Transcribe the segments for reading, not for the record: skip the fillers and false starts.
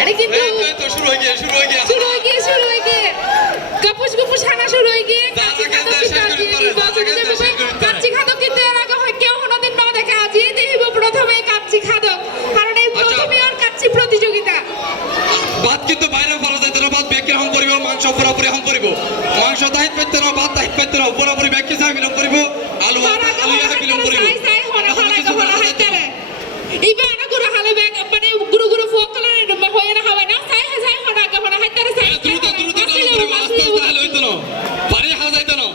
এটা কিন্তু শুরু হয়ে গিয়ে গপুস গপুস হানা শুরু হয়ে গিয়ে কাচ্চি খাদক কিন্তু এর আগে হয় কেউ কোনোদিন না দেখে আজই দেখিব প্রথমে কাচ্চি খাদক কারণ এই প্রথমে আর কাচ্চি প্রতিযোগিতা ভাত কিন্তু বাইরে ফলা যাইতে না ভাত বেকির হম করিব মাংস পুরোপুরি হম করিব মাংস দাহিত পাইতে না ভাত দাহিত পাইতে না পুরোপুরি বেকি সাহেব বিলম করিব আলু ইয়া বিলম করিব ইবা না গুরু হালে ব্যাগ মানে গুরু গুরু ফোক কালার হয়ে না হবে না সাই সাই হনা কা হনা হাইতারে সাই দ্রুত আস্তে আস্তে হইতো না পানি হাল যাইতো না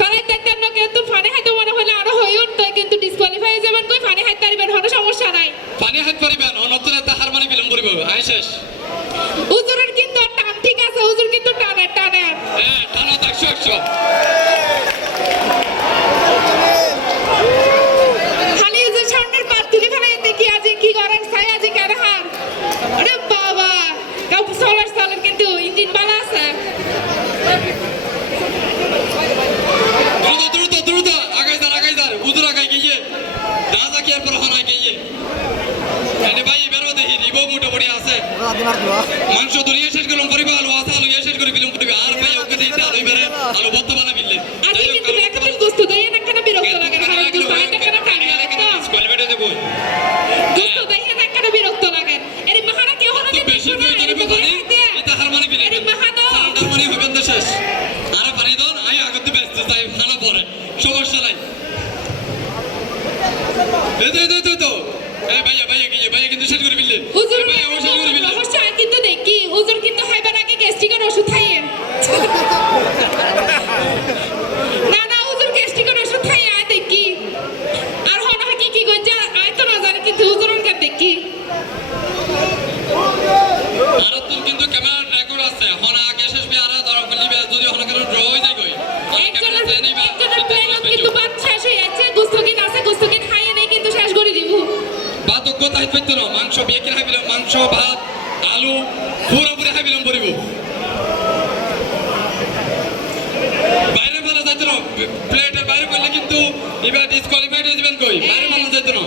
পানি দেখতেন না কিন্তু পানি হাইতে মনে হলে আরো হইউন তো কিন্তু ডিসকোয়ালিফাই হয়ে যাবেন কই পানি হাইতে পারিবেন কোনো সমস্যা নাই পানি হাইতে পারিবেন নতুন একটা হারমানি বিলম করিব আই শেষ হুজুরের কিন্তু টান ঠিক আছে হুজুর কিন্তু টানে হ্যাঁ টানা 100 খালি হুজুর সামনের পাত তুলে ফেলে দেখি আজ কি করেন সাই আজ কেন হার আরে বাবা কাউ সোলার সালের কিন্তু ইঞ্জিন বালা আছে দ্রুত আগাই দার হুজুর আগাই গিয়ে দাদা কি আর পর হনাই গিয়ে এনে ভাই বেরো দেখি রিবো মোটামুটি আছে মাংস দরিয়ে শেষ করলাম করিব আলু আছে আলু শেষ করে বিলম করিব আর ভাই ওকে দিতে আলু বেরে আলু বত্ত বানা বিললে আজকে কিন্তু একদম গোস্ত দেয় না কেন বিরক্ত লাগে না গোস্ত এটা কেন টানে না স্কোয়ালিটি দেব গোস্ত দেয় না কেন বিরক্ত লাগে এর মহারা কেউ হলো না বেশি করে ধরিব পানি এটা হারমানি বিলে এর মহাদা হারমানি হবেন না শেষ আর পানি দাও আই আগতে ব্যস্ত যাই খানা পরে সমস্যা নাই এই তো এই ভাইয়া কিন্তু শেষ করে বিললে হুজুর ভাইয়া ও শেষ করে বিললে সমস্যা কিন্তু দেখি হুজুর কিন্তু খাইবার আগে গ্যাস্ট্রিকের ওষুধ খাইয়েন না হুজুর গ্যাস্ট্রিকের ওষুধ খাইয়ে আয় দেখি আর হনা কি গঞ্জা আয় তো না জানি কিন্তু হুজুরের কে দেখি আর তোর কিন্তু ক্যামেরা রেকর্ড আছে হনা আগে শেষ বি আর ধরা করলিবে যদি হনা কারণ ড্র হয়ে যায় কই একজনের প্লেন কিন্তু বাদ শেষ হয়ে যাচ্ছে গুস্তকিন আছে গুস্তকিন খাইয়ে নেই কিন্তু শেষ করে দিব ভাত কোথায় পাইতো না মাংস বেকি খাইবিলাম মাংস ভাত আলু পুরোপুরি খাইবিলাম করিব বাইরে ফেলা যাইতো না প্লেটের বাইরে করলে কিন্তু এবার ডিসকোয়ালিফাইড হয়ে যাবেন কই বাইরে ফেলা যাইতো না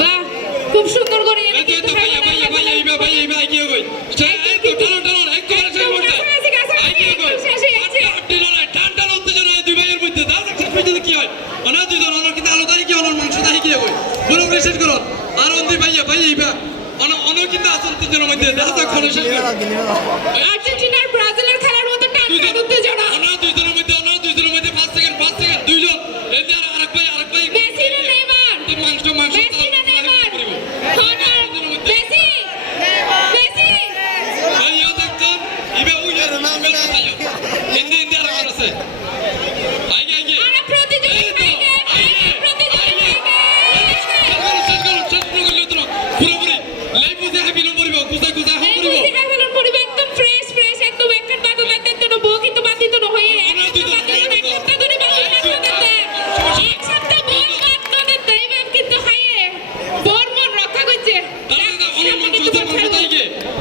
বাহ খুব সুন্দর করে এই তো ভাইয়া কি কই টানো একবারে শেষ করতে টান উত্তেজনা দুই ভাইয়ের মধ্যে দাস একসাথে পেতে কি হয় অনা দুইজন অনার কিন্তু আলো তারি কি অনার মাংস তারি কি কই পুরো শেষ করো আর অন্দি ভাইয়া অন কিন্তু আসল তিনজনের মধ্যে দাস খনে শেষ করো আর্জেন্টিনার ব্রাজিলের খেলার মতো টান উত্তেজনা অনা দুইজনের মধ্যে 5 সেকেন্ড দুইজন এই আর আরেক ভাই মেসি না নেইমার মাংস মেসি না নেইমার হনার মেসি এই দেখছেন ইবে ওই নাম ইন্ডিয়া আর আছে আগে আরে প্রতিযোগী খাইগে পুরোপুরি লাইভ বুঝে হাবিলম করিব গুজা হাম করিব একদম ফ্রেশ একদম একটা বাদ দেখতে তো বউ কিন্তু বাদ দিত না হয়ে একটা ধরে বাদ দিতে এক সপ্তাহ বল বাদ দিতে ইভেন কিন্তু খাইয়ে বর্মন রক্ষা করছে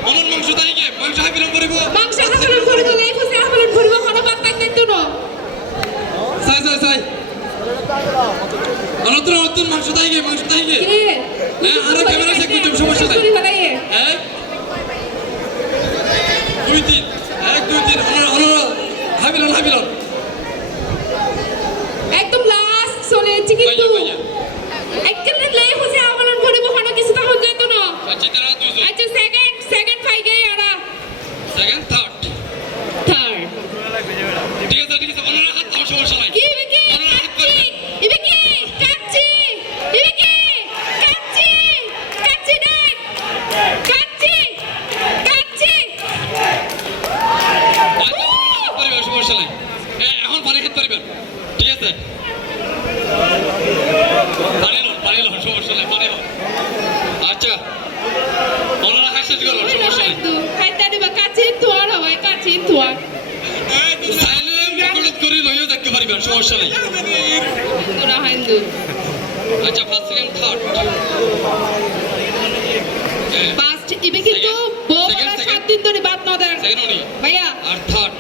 অনন মাংস তাইগে মাংস হাবিলম করিব মাংস হাবিলম করিব লাইভ বুঝে হাবিলম করিব কোনো বাদ দেখতে তো সাই নতুন মাংস তাইগে হ্যাঁ আর ক্যামেরা চেক করতে সমস্যা নাই এক দুই তিন হাবিলন একদম লাস্ট চলে যাচ্ছে কিন্তু একদম লাইভ বুঝে হাবিলম করিব কোনো কিছু তা হয়ে যেত না আচ্ছা তারা দুইজন আচ্ছা সেকেন্ড পাইগে আরা সেকেন্ড থার্ড ঠিক আছে অন্যরা হাত দাও সমস্যা নাই এখন পানি খেতে পারবেন ঠিক আছে পানি লন সমস্যা নাই পানি আচ্ছা ওনারা হাসি করো সমস্যা নাই খাইতে দিবা কাছে তোর হয় কাছে তোর সাইলেন্ট করে লইও দেখতে পারবেন সমস্যা নাই তোরা হিন্দু আচ্ছা ফার্স্ট সেকেন্ড থার্ড ফার্স্ট ইবে কিন্তু বউ 7 দিন ধরে বাদ না দেয় সেকেন্ড উনি ভাইয়া আর থার্ড